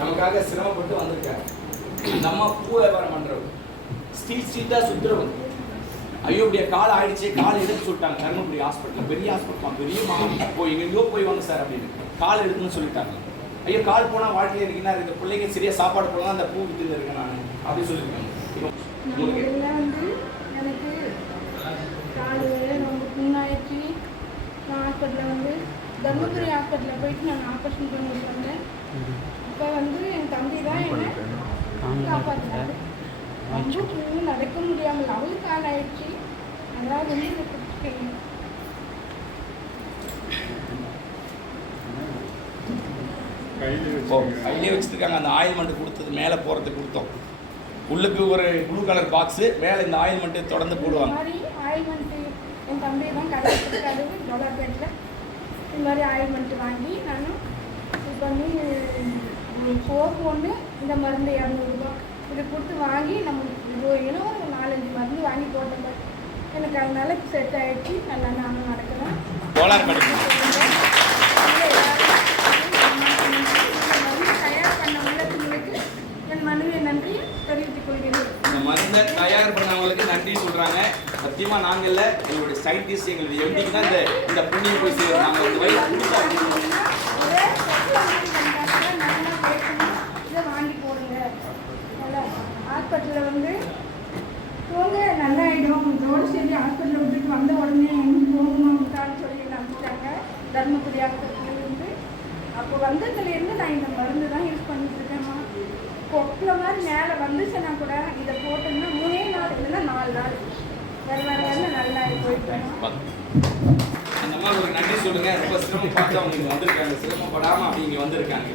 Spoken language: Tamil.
நமக்காக சிரமப்பட்டு வந்திருக்காரு. நம்ம பூ வியாபாரம் பண்றவர் ஸ்ட்ரீட்டா சுத்துறவர். ஐயோ இப்படிய கால் ஆயிடுச்சு, கால் எடுத்து சொல்லிட்டாங்க. தருமபுரி ஹாஸ்பிட்டல், பெரிய ஹாஸ்பிட்டல், பெரிய போய் எங்கேயோ போய் வாங்க சார் அப்படின்னு கால் எடுத்துன்னு சொல்லிட்டாங்க. ஐயோ கால் போனால் வாழ்க்கையில் இருக்கீங்கன்னா இந்த பிள்ளைங்க சரியா சாப்பாடு போடலாம், அந்த பூ வித்து இருக்கேன் நான் அப்படின்னு சொல்லியிருக்காங்க. எனக்கு கால் ரொம்ப புண்ணாயிடுச்சு. நான் ஹாஸ்பிட்டலில் வந்து தர்மபுரி ஹாஸ்பிட்டலில் போயிட்டு நான் ஆப்ரேஷன் பண்ணி வந்தேன். இப்போ வந்து என் தம்பி தான் என்னை காப்பாற்றினாரு. ரொம்ப புண்ணு, நடக்க முடியாமல் அவளுக்கு கால் ஆயிடுச்சு. அதனால் வந்து இதை கொடுத்துருக்கேன். கையிலே வச்சுருக்காங்க. அந்த ஆயில்மெண்ட் கொடுத்தது மேலே போகிறதுக்கு கொடுத்தோம். உள்ளுக்கு ஒரு ப்ளூ கலர் பாக்ஸு, மேலே இந்த ஆயில்மெண்ட்டு தொடர்ந்து போடுவாங்க. இந்த மாதிரி ஆயில்மெண்ட்டு என் தம்பி தான் கடைப்பிடிக்காது ஜோலாப்பேட்டில். இந்த மாதிரி ஆயில்மெண்ட்டு வாங்கி நானும் இது பண்ணி சோப்பு ஒன்று, இந்த மருந்து 200 ரூபா இதை கொடுத்து வாங்கி நம்ம ஏன்னா ஒரு 4-5 மருந்து வாங்கி போட்டோம். எனக்கு அதனால செட் ஆகிடுச்சு. நல்லா நானும் நடக்கிறேன். தயார் பண்ண உள்ளவங்களுக்கு என் மனுவை நன்றி தெரிவித்துக் கொள்கிறேன். இந்த மருந்தை தயார் பண்ணவங்களுக்கு நன்றி சொல்கிறாங்க. சத்தியமாக நாங்கள் இல்லை, எங்களுடைய சயின்டிஸ்ட், எங்களுடைய எம்டிக்கு தான் இந்த புண்ணியம் போய் செய்வோம். நாங்கள் இந்த வயசு இதை வாங்கி போடுங்க. நல்லா ஹாஸ்பிட்டலில் வந்து போங்க, நல்லா ஆகிடும். இதோடு சரி ஹாஸ்பிட்டலில் விட்டுட்டு வந்த உடனே எங்கே போகணும்னு சொல்லி நம்பிட்டாங்க தர்மபுரி ஹாஸ்பிட்டலேருந்து. அப்போ வந்ததுலேருந்து நான் இந்த மருந்து தான் யூஸ் பண்ணிட்டுருக்கேம்மா. கொக்கில் மாதிரி மேலே வந்துச்சுன்னா கூட இதை போட்டோம்னா 3 நாள் இல்லைன்னா 4 நாள் வேறு நல்லா போயிட்டேன். அந்த மாதிரி ஒரு நன்றி சொல்லுங்கள். ரொம்ப சிரமப்பட்டு அவங்க இங்கே வந்திருக்காங்க. சிரமப்படாமல் அப்படி இங்கே வந்திருக்காங்க.